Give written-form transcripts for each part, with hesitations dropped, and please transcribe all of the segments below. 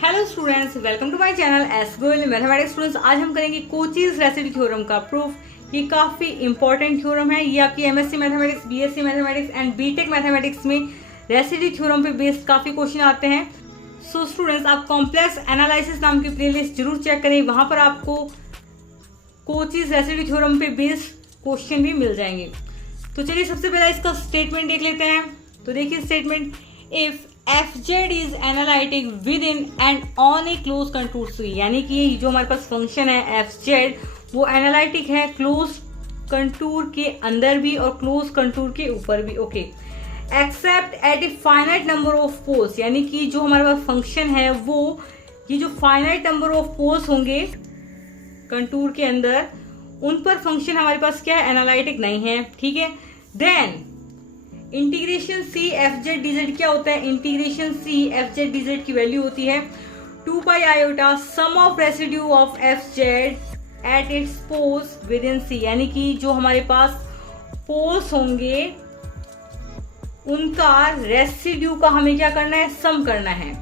Hello students, welcome to my channel S Goyal mathematics. Students, आज हम करेंगे कोचीज रेसिड्यू थ्योरम का प्रूफ। ये काफी इंपॉर्टेंट थ्योरम है। ये आपकी MSc mathematics, BSc mathematics and BTech mathematics में रेसिड्यू थ्योरम पे बेस्ड काफी क्वेश्चन आते हैं। सो स्टूडेंट्स, आप कॉम्प्लेक्स एनालिसिस नाम की प्लेलिस्ट जरूर चेक करें, वहां पर आपको कोचीज रेसिड्यू थ्योरम पे बेस्ड क्वेश्चन भी मिल जाएंगे। तो चलिए सबसे पहले इसका स्टेटमेंट देख लेते हैं। तो देखिए statement, if fz is analytic within and on a closed contour C, यानी कि जो हमारे पास फंक्शन है fz वो एनालिटिक है क्लोज कंटूर के अंदर भी और क्लोज कंटूर के ऊपर भी। Okay, except at a finite number of poles, यानी कि जो हमारे पास फंक्शन है वो ये जो फाइनाइट नंबर ऑफ पोल्स होंगे कंटूर के अंदर, उन पर फंक्शन हमारे पास क्या है, एनालिटिक नहीं है। ठीक है, then integration C F Z D Z क्या होता है, integration C F Z D Z की वैल्यू होती है 2 pi iota sum of residue of F Z at its poles with in C, यानी कि जो हमारे पास पोल्स होंगे उनका रेसिड्यू का हमें क्या करना है, सम करना है,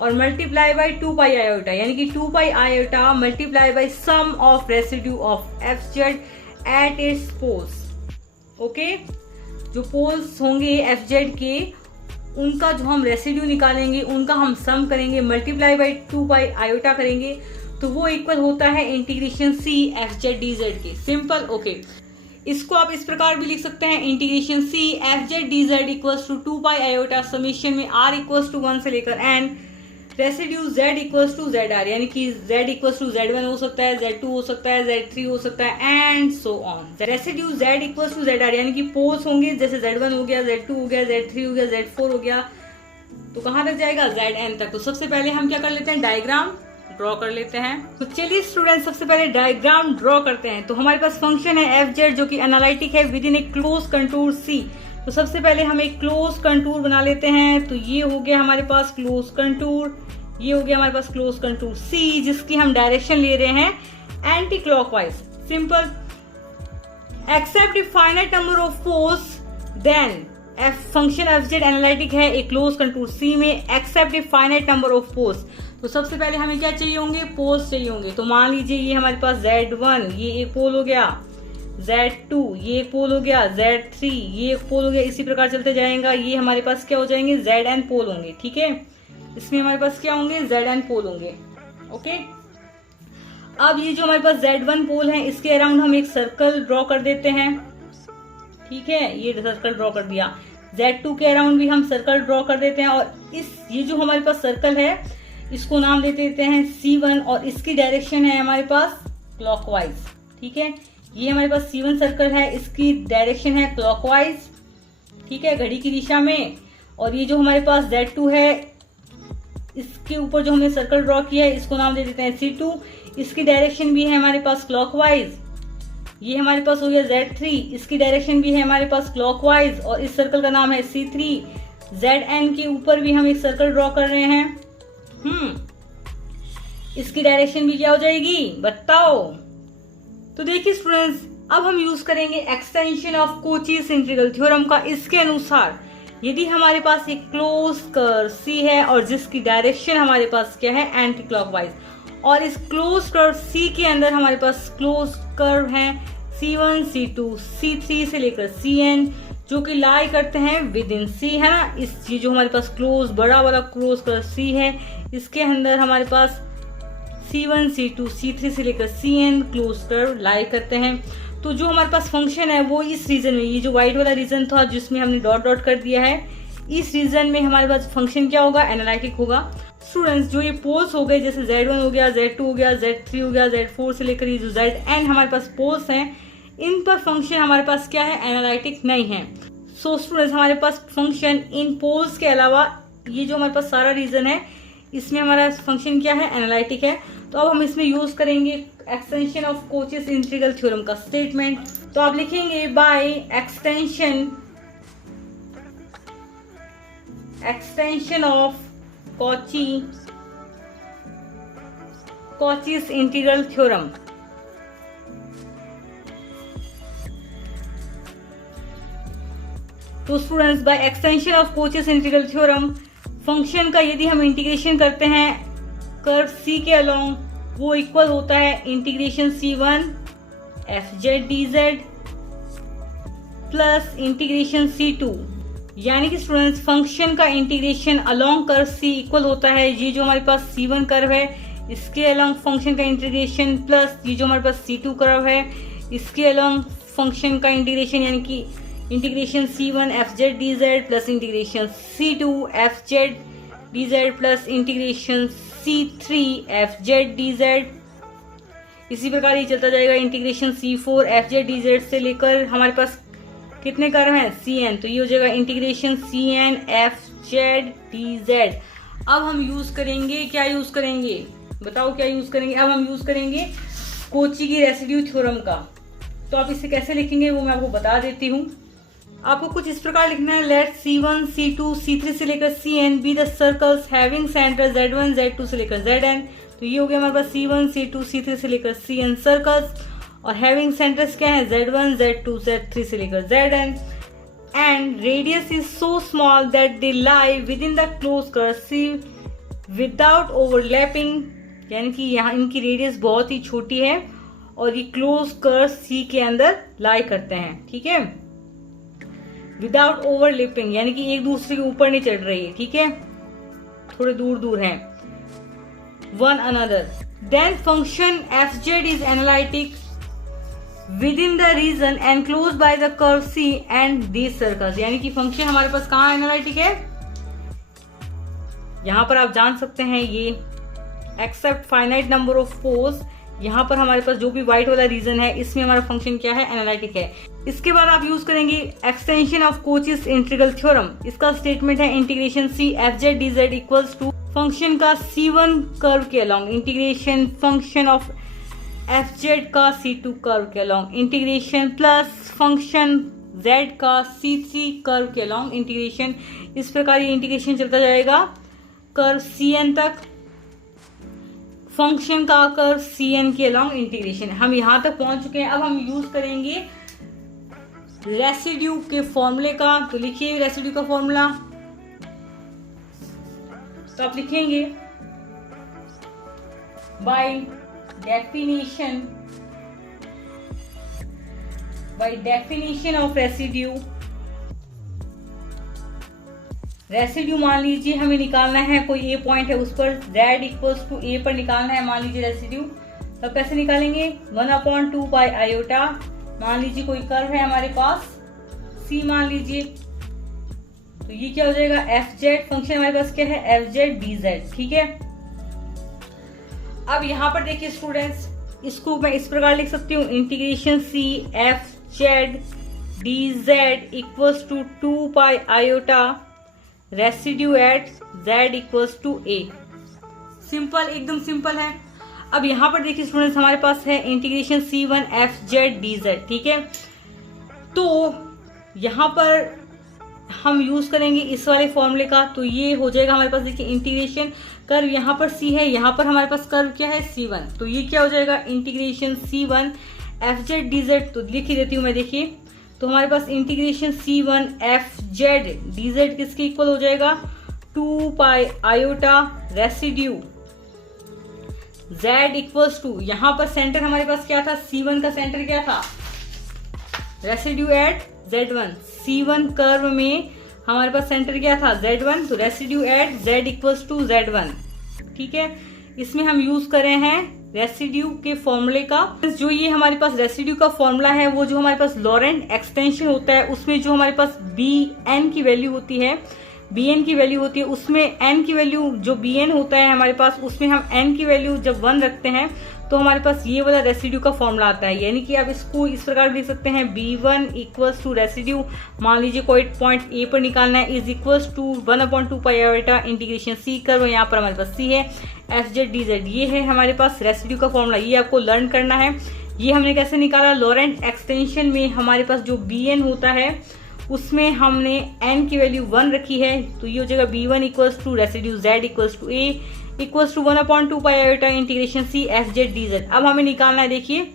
और मल्टीप्लाई बाई 2 पाई आयोटा, यानी कि 2 pi iota multiply by sum of residue of F Z at its poles. Okay, जो पोल्स होंगे एफ जेड के उनका जो हम रेसिड्यू निकालेंगे उनका हम सम करेंगे, मल्टीप्लाई बाई 2 पाई आयोटा करेंगे, तो वो इक्वल होता है integration C F Z D Z के। सिंपल। ओके, इसको आप इस प्रकार भी लिख सकते हैं, integration C F Z D Z equals to 2 pi iota summation में आर इक्वल्स टू 1 से लेकर N residue z equals to Z R, यानी कि z इक्वल्स टू z1 हो सकता है, z2 हो सकता है, z3 हो सकता है and so on. Residue z equals to Z R, यानी कि पोल्स होंगे जैसे z1 हो गया, z2 हो गया, z3 हो गया, z4 हो गया, तो कहां तक जाएगा, zn तक। तो सबसे पहले हम क्या कर लेते हैं, डायग्राम ड्रॉ कर लेते हैं। तो चलिए स्टूडेंट, सबसे पहले डायग्राम ड्रॉ करते हैं। तो हमारे पास फंक्शन है एफ जेड जो कि एनालिटिक है with in a closed contour C. तो सबसे पहले हम एक क्लोज कंटूर बना लेते हैं। तो ये हो गया हमारे पास क्लोज कंटूर, ये हो गया हमारे पास क्लोज कंटूर सी, जिसकी हम डायरेक्शन ले रहे हैं anti clockwise. Simple. Except a finite number of poles, then F function F Z analytic है एक क्लोज कंटूर सी में, except a finite number of poles. तो सबसे पहले हमें क्या चाहिए होंगे, पोल्स चाहिए होंगे। तो मान लीजिए ये हमारे पास z1 ये एक पोल हो गया, z2 ये एक पोल हो गया, z3 ये एक पोल हो गया, इसी प्रकार चलते जाएगा। ये हमारे पास क्या हो जाएंगे, zn पोल होंगे। ठीक है, इसमें हमारे पास क्या होंगे, zn पोल होंगे। ओके, अब ये जो हमारे पास z1 पोल है इसके अराउंड हम एक सर्कल ड्रॉ कर देते हैं। ठीक है, ये सर्कल ड्रॉ कर दिया। z2 के अराउंड भी हम सर्कल ड्रॉ कर देते हैं, और ये जो हमारे पास सर्कल है इसको नाम दे देते हैं C1, और इसकी डायरेक्शन है हमारे पास क्लॉकवाइज। ठीक है, ये हमारे पास C1 सर्कल है, इसकी डायरेक्शन है क्लॉकवाइज। ठीक है, घड़ी की दिशा में। और ये जो हमारे पास Z2 है इसके ऊपर जो हमने सर्कल ड्रॉ किया है इसको नाम दे देते हैं C2, इसकी डायरेक्शन भी है हमारे पास क्लॉकवाइज। ये हमारे पास हो गया Z3, इसकी डायरेक्शन भी है हमारे पास क्लॉकवाइज, और इस सर्कल का नाम है C3। Zn के ऊपर भी हम एक सर्कल ड्रॉ कर रहे हैं। इसकी डायरेक्शन भी क्या हो जाएगी, बताओ। तो देखिए स्टूडेंट्स, अब हम यूज करेंगे extension of Cauchy's integral theorem का। इसके अनुसार यदि हमारे पास एक क्लोज कर्व सी है और जिसकी डायरेक्शन हमारे पास क्या है, एंटी क्लॉकवाइज, और इस क्लोज कर्व सी के अंदर हमारे पास क्लोज कर्व है C1, C2, C3 से लेकर Cn, जो कि लाई करते हैं विद इन सी, है ना। इस ये जो हमारे पास क्लोज बड़ा वाला क्लोज कर्व सी है इसके अंदर हमारे पास C1, C2, C3 से लेकर Cn क्लोज कर्व लाई करते हैं। तो जो हमारे पास फंक्शन है वो इस रीजन में, ये जो व्हाइट वाला रीजन था जिसमें हमने डॉट डॉट कर दिया है, इस रीजन में हमारे पास फंक्शन क्या होगा, एनालिटिक होगा। स्टूडेंट्स, जो ये पोल्स हो गए जैसे z1 हो गया, z2 हो गया, z3 हो गया, z4 से लेकर ये जो zn हमारे पास पोल्स हैं, इन पर फंक्शन हमारे पास क्या है, एनालिटिक नहीं है। सो स्टूडेंट्स, हमारे पास फंक्शन इन पोल्स के अलावा ये जो हमारे पास सारा रीजन है इसमें हमारा फंक्शन क्या है, एनालिटिक है। तो अब हम इसमें यूज करेंगे extension of Cauchy's integral theorem का स्टेटमेंट। तो आप लिखेंगे by extension of Cauchy's integral theorem. तो students, by extension of Cauchy's integral theorem function का यदि हम इंटीग्रेशन करते हैं कर्व सी के अलोंग वो इक्वल होता है integration C1 FZ dz plus integration C2, यानी कि स्टूडेंट्स फंक्शन का integration along curve C equal होता है ये जो हमारे पास C1 कर्व है इसके अलोंग फंक्शन का इंटीग्रेशन प्लस ये जो हमारे पास C2 कर्व है इसके अलोंग फंक्शन का इंटीग्रेशन, यानी कि integration C1 FZ dz plus integration C2 FZ dz plus integration C3 FZ dz। इसी प्रकार ये चलता जाएगा इंटीग्रेशन C4 FZ dz से लेकर हमारे पास कितने कर्व हैं Cn, तो ये हो जाएगा इंटीग्रेशन Cn FZ dz। अब हम यूज करेंगे, क्या यूज करेंगे बताओ क्या यूज करेंगे? अब हम यूज करेंगे कोची की रेसिड्यू थ्योरम का। तो आप इसे कैसे लिखेंगे वो मैं आपको बता देती हूँ। आपको कुछ इस प्रकार लिखना है, लेट C1 C2 C3 से लेकर Cn be the circles having centre Z1 Z2 से लेकर Zn। तो ये हो गया हमारे पास C1 C2 C3 से लेकर Cn सर्कल्स, और हैविंग सेंटर्स क्या है Z1 Z2 Z3 से लेकर Zn, and radius is so small that they lie with in the close curve C without overlapping, यानी कि यहाँ इनकी रेडियस बहुत ही छोटी है और ये क्लोज कर्व C के अंदर लाई करते हैं, ठीक है, विदाउट ओवरलैपिंग, यानी कि एक दूसरे के ऊपर नहीं चढ़ रही है, ठीक है, थोड़े दूर दूर हैं one another. Then function FZ is analytic within the region enclose by the curve C and these circles, यानी कि फंक्शन हमारे पास कहाँ एनालिटिक है, यहां पर आप जान सकते हैं ये except finite number of poles, यहाँ पर हमारे पास जो भी व्हाइट वाला रीजन है इसमें हमारा फंक्शन क्या है एनालिटिक है। इसके बाद आप यूज करेंगे extension of Cauchy's integral theorem. इसका स्टेटमेंट है integration C FZ dz equals to function का C1 कर्व के along integration function of FZ का C2 कर्व के along integration plus function Z का C3 कर्व के अलोंग इंटीग्रेशन। इस प्रकार ये इंटीग्रेशन चलता जाएगा कर्व Cn तक, फंक्शन का कर्व Cn के अलोंग इंटीग्रेशन। हम यहां तक पहुंच चुके हैं। अब हम यूज करेंगे रेसिड्यू के फॉर्मूले का। तो लिखिए रेसिड्यू का फॉर्मूला, तो आप लिखेंगे by definition of residue. Residue मान लीजिए हमें निकालना है, कोई ए पॉइंट है उस पर z इक्वल्स टू ए पर निकालना है मान लीजिए रेसिड्यू। तब कैसे निकालेंगे 1/2 पाई आयोटा, मान लीजिए कोई कर्व है हमारे पास C मान लीजिए, तो ये क्या हो जाएगा FZ, फंक्शन हमारे पास क्या है FZ dz, ठीक है। अब यहाँ पर देखिए स्टूडेंट्स, इसको मैं इस प्रकार लिख सकती हूँ integration C FZ dz equals to 2 pi iota residue at z equals to a। Simple, एकदम सिंपल है। अब यहाँ पर देखिए स्टूडेंट्स हमारे पास है इंटीग्रेशन C1 FZ dz, ठीक है। तो यहाँ पर हम यूज करेंगे इस वाले फॉर्मूले का, तो ये हो जाएगा हमारे पास देखिए इंटीग्रेशन कर्व यहाँ पर C है, यहाँ पर हमारे पास कर्व क्या है C1, तो ये क्या हो जाएगा इंटीग्रेशन C1 FZ dz। तो लिख ही देती हूँ मैं, देखिए तो हमारे पास इंटीग्रेशन C1 FZ dz किसके इक्वल हो जाएगा 2 pi iota residue z equals to, यहाँ पर सेंटर हमारे पास क्या था C1 का सेंटर क्या था residue eight Z1, C1 curve में हमारे पास सेंटर क्या था Z1, तो residue at z equals to Z1, ठीक है। इसमें हम यूज कर रहे हैं रेसिड्यू के फॉर्मूले का। जो ये हमारे पास रेसिड्यू का फॉर्मूला है वो जो हमारे पास लॉरेंट एक्सटेंशन होता है उसमें जो हमारे पास Bn की वैल्यू होती है, Bn की वैल्यू होती है उसमें n की वैल्यू जो Bn होता है हमारे पास उसमें हम n की वैल्यू जब 1 रखते हैं तो हमारे पास ये वाला रेसिड्यू का फॉर्मूला आता है। यानी कि आप इसको इस प्रकार लिख सकते हैं B1 इक्वल्स टू रेसिड्यू, मान लीजिए कोई पॉइंट ए पर निकालना है, is equals to 1/2 pi iota integration C curve, यहाँ पर हमारे पास C है FZ dz, ये है हमारे पास रेसिड्यू का फॉर्मूला। ये आपको लर्न करना है। ये हमने कैसे निकाला, लॉरेंट एक्सटेंशन में हमारे पास जो Bn होता है उसमें हमने n की वैल्यू 1 रखी है, तो ये हो जाएगा B1 equals to residue z equals to a equals to 1/2 pi iota integration C FZ dz। अब हमें निकालना है, देखिए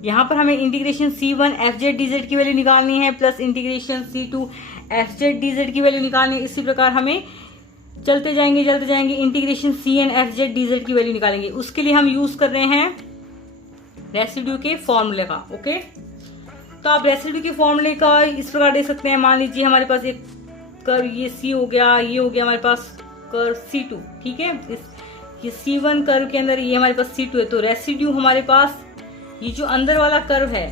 यहाँ पर हमें इंटीग्रेशन C1 FZ dz की वैल्यू निकालनी है plus integration C2 FZ dz की वैल्यू निकालनी है। इसी प्रकार हमें चलते जाएंगे integration C N F Z D Z की वैल्यू निकालेंगे। उसके लिए हम यूज कर रहे हैं रेसिड्यू के फॉर्मूले का। ओके, तो आप रेसिड्यू के फॉर्मूले का इस प्रकार दे सकते हैं। मान लीजिए हमारे पास एक कर्व ये सी हो गया, ये हो गया हमारे पास कर्व C2, ठीक है। ये C1 कर्व के अंदर ये हमारे पास C2 है, तो रेसिड्यू हमारे पास ये जो अंदर वाला कर्व है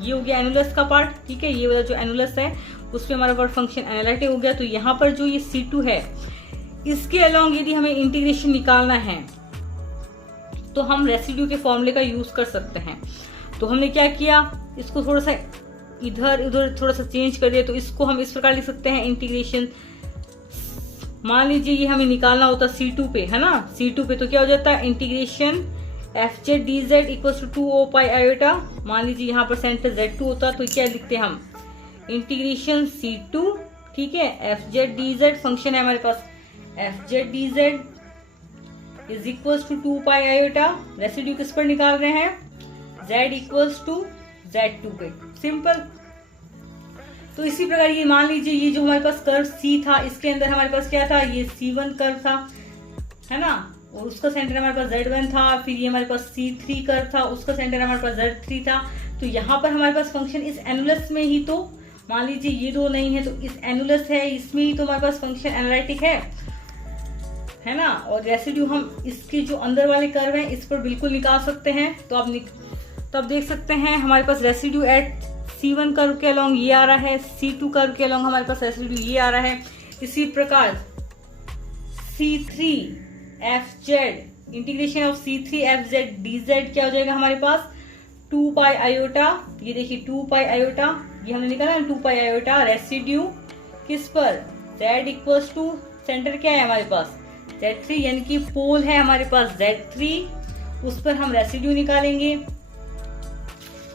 ये हो गया एनुलस का पार्ट, ठीक है। ये वाला जो एनुलस है उस पर हमारे पास फंक्शन एनालिटिक हो गया। तो यहाँ पर जो ये C2 है इसके अलोंग यदि हमें इंटीग्रेशन निकालना है तो हम रेसिड्यू के फॉर्मूले का यूज कर सकते हैं। तो हमने क्या किया, इसको थोड़ा सा इधर उधर थोड़ा सा चेंज कर दिया। तो इसको हम इस प्रकार लिख सकते हैं इंटीग्रेशन, मान लीजिए ये हमें निकालना होता C2 पे, है ना, C2 पे, तो क्या हो जाता है integration F Z D Z equal to 2 ओ पाई आयोटा। मान लीजिए यहाँ पर सेंटर Z2 होता तो क्या लिखते हैं हम इंटीग्रेशन C2, ठीक है, F Z D Z function है हमारे पास F Z D Z is equal to 2 pi iota. Residue किस पर निकाल रहे हैं, Z इक्वल्स टू Z2 पे, सिंपल। तो इसी प्रकार ये मान लीजिए ये जो हमारे पास कर्व C था इसके अंदर हमारे पास क्या था, ये C1 कर्व था, है ना, और उसका सेंटर हमारे पास Z1 था। फिर ये हमारे पास C3 कर्व था, उसका सेंटर हमारे पास Z3 था। तो यहाँ पर हमारे पास फंक्शन इस एनुलस में ही, तो मान लीजिए ये दो नहीं है तो इस एनुलस है, इसमें ही तो हमारे पास फंक्शन एनालिटिक है ना। और रेसिड्यू हम इसके जो अंदर वाले कर्व हैं इस पर बिल्कुल निकाल सकते हैं। तो अब देख सकते हैं हमारे पास रेसिड्यू एट C1 कर्व के अलोंग ये आ रहा है, C2 कर्व के अलोंग हमारे पास रेसिड्यू ये आ रहा है। इसी प्रकार C3 FZ integration of C3 FZ DZ क्या हो जाएगा हमारे पास 2 पाई आयोटा। ये देखिए 2 पाई आयोटा, ये हमने निकाला ना 2 पाई आयोटा। रेसिड्यू किस पर, Z इक्वल्स टू सेंटर क्या है हमारे पास Z3, यानी कि पोल है हमारे पास Z3, उस पर हम रेसिड्यू निकालेंगे।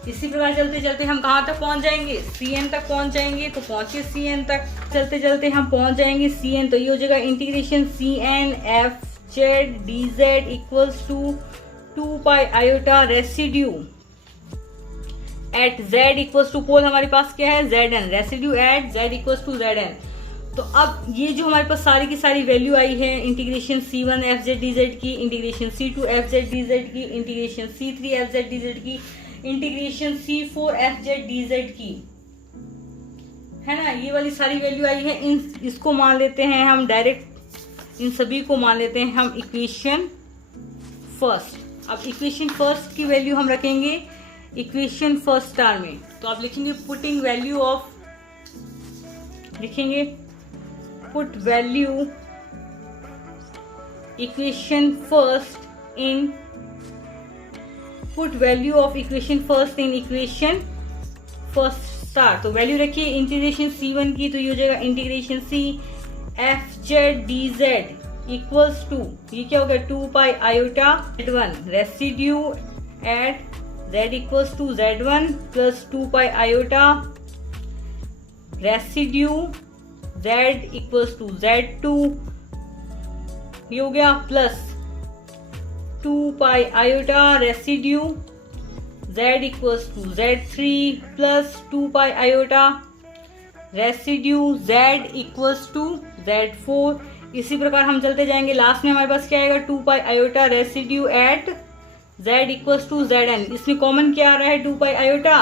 इसी प्रकार चलते चलते हम कहाँ तक पहुंच जाएंगे, Cn तक पहुंच जाएंगे। तो पहुंचे Cn तक, चलते चलते हम पहुंच जाएंगे Cn। तो ये हो जाएगा integration Cn FZ dz equals to 2 pi iota residue at Z equals to pole हमारे पास क्या है Zn, residue at Z equals to Zn। तो अब ये जो हमारे पास सारी की सारी वैल्यू आई है इंटीग्रेशन C1 FZ dz की, इंटीग्रेशन C2 FZ dz की, इंटीग्रेशन C3 FZ dz की, इंटीग्रेशन C4 FZ dz की, है ना, ये वाली सारी वैल्यू आई है। इसको मान लेते हैं हम डायरेक्ट, इन सभी को मान लेते हैं हम इक्वेशन फर्स्ट। अब इक्वेशन फर्स्ट की वैल्यू हम रखेंगे इक्वेशन फर्स्ट स्टार में। तो आप लिखेंगे पुटिंग वैल्यू ऑफ, लिखेंगे put value equation first in, put value of equation first in equation first star. तो वैल्यू रखिए इंटीग्रेशन C1 की, तो ये हो जाएगा integration C FZ dz equals to, ये क्या हो गया 2 pi iota Z1 residue at Z equals to Z1 plus 2 pi iota residue Z equals to Z2, ये हो गया plus 2 pi iota residue Z equals to Z3 plus 2 pi iota residue Z equals to Z4। इसी प्रकार हम चलते जाएंगे, last में हमारे पास क्या आएगा 2 pi iota residue at Z equals to Zn। इसमें कॉमन क्या आ रहा है 2 पाई आयोटा,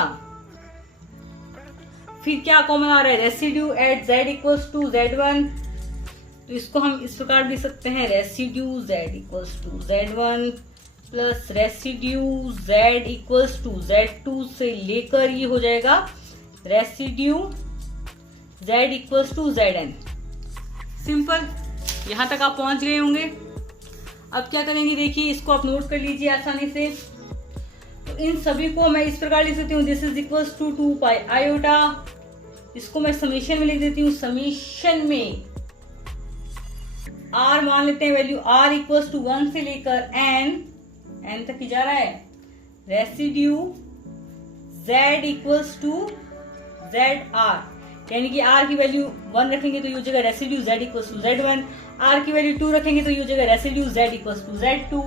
फिर क्या कॉमन आ रहा है residue at Z equals to Z1। तो इसको हम इस प्रकार लिख सकते हैं residue Z equals to Z1 plus residue Z equals to Z2 से लेकर ये हो जाएगा residue Z equals to Zn। Simple, यहां तक आप पहुंच गए होंगे। अब क्या करेंगे देखिए, इसको आप नोट कर लीजिए आसानी से। तो इन सभी को मैं इस प्रकार लिख सकती हूँ, this is equals to 2 pi iota. इसको मैं समीशन में लिख देती हूँ, समीशन में R मान लेते हैं वैल्यू R इक्वल्स टू 1 से लेकर n तक ही जा रहा है, residue Z equals to ZR, यानी कि R की वैल्यू 1 रखेंगे तो ये हो जाएगा residue Z equals to Z1, R की वैल्यू 2 रखेंगे तो ये हो जाएगा residue Z equals to Z2,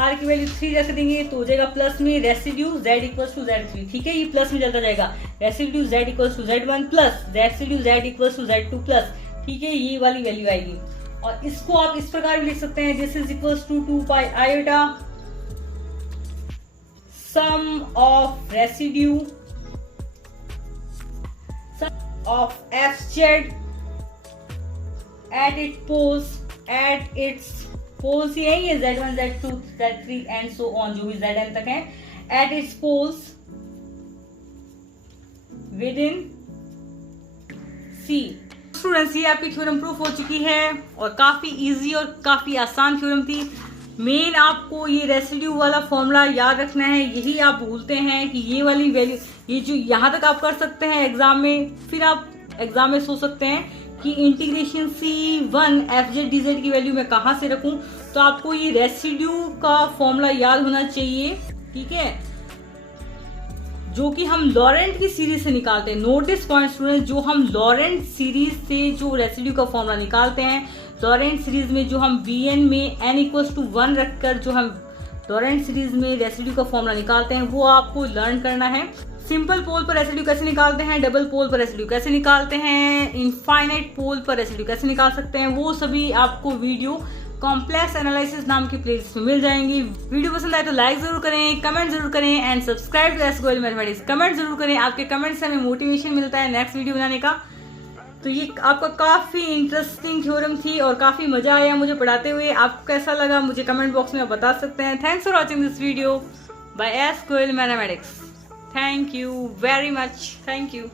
R की वैल्यू 3 रख देंगे तो हो जाएगा प्लस में residue Z equals to Z3। ठीक है, ये प्लस में चलता जाएगा, residue Z equals to Z1 plus residue Z equals to Z2 plus, ठीक है, ये वाली वैल्यू आएगी। और इसको आप इस प्रकार भी लिख सकते हैं, this is equals to 2 pi iota sum of residue of fz at its poles यही है z1 z2 z3 and so on, जो भी zn तक है, at its poles within C। Students, ये आपकी थ्योरम प्रूफ हो चुकी है और काफी इजी और काफी आसान थ्योरम थी। मेन आपको ये रेसिड्यू वाला फॉर्मूला याद रखना है, यही आप भूलते हैं कि ये वाली वैल्यू, ये जो यहाँ तक आप कर सकते हैं एग्जाम में, फिर आप एग्जाम में सोच सकते हैं कि इंटीग्रेशन C1 FZ DZ की वैल्यू मैं कहाँ से रखूं। तो आपको ये रेसिड्यू का फॉर्मूला याद होना चाहिए, ठीक है, जो कि हम लॉरेंट की सीरीज से निकालते हैं। नोटिस पॉइंट स्टूडेंट, जो हम लॉरेंट सीरीज से जो रेसिड्यू का फॉर्मूला निकालते हैं, लॉरेंट सीरीज में जो हम Bn में n=1 रखकर जो हम लॉरेंट सीरीज में रेसिड्यू का फॉर्मूला निकालते हैं, वो आपको लर्न करना है। सिंपल पोल पर रेसिड्यू कैसे निकालते हैं, डबल पोल पर रेसिड्यू कैसे निकालते हैं, इनफाइनाइट पोल पर रेसिड्यू कैसे निकाल सकते हैं, वो सभी आपको वीडियो कॉम्प्लेक्स एनालिसिस नाम की प्लेलिस्ट में मिल जाएंगी। वीडियो पसंद आए तो लाइक जरूर करें, कमेंट जरूर करें and subscribe to S Goyal mathematics. Comment जरूर करें, आपके कमेंट से हमें मोटिवेशन मिलता है नेक्स्ट वीडियो बनाने का। तो ये आपका काफी इंटरेस्टिंग थ्योरम थी और काफी मजा आया मुझे पढ़ाते हुए। आपको कैसा लगा मुझे कमेंट बॉक्स में आप बता सकते हैं। Thanks for watching this video by S Goyal mathematics. Thank you very much. Thank you.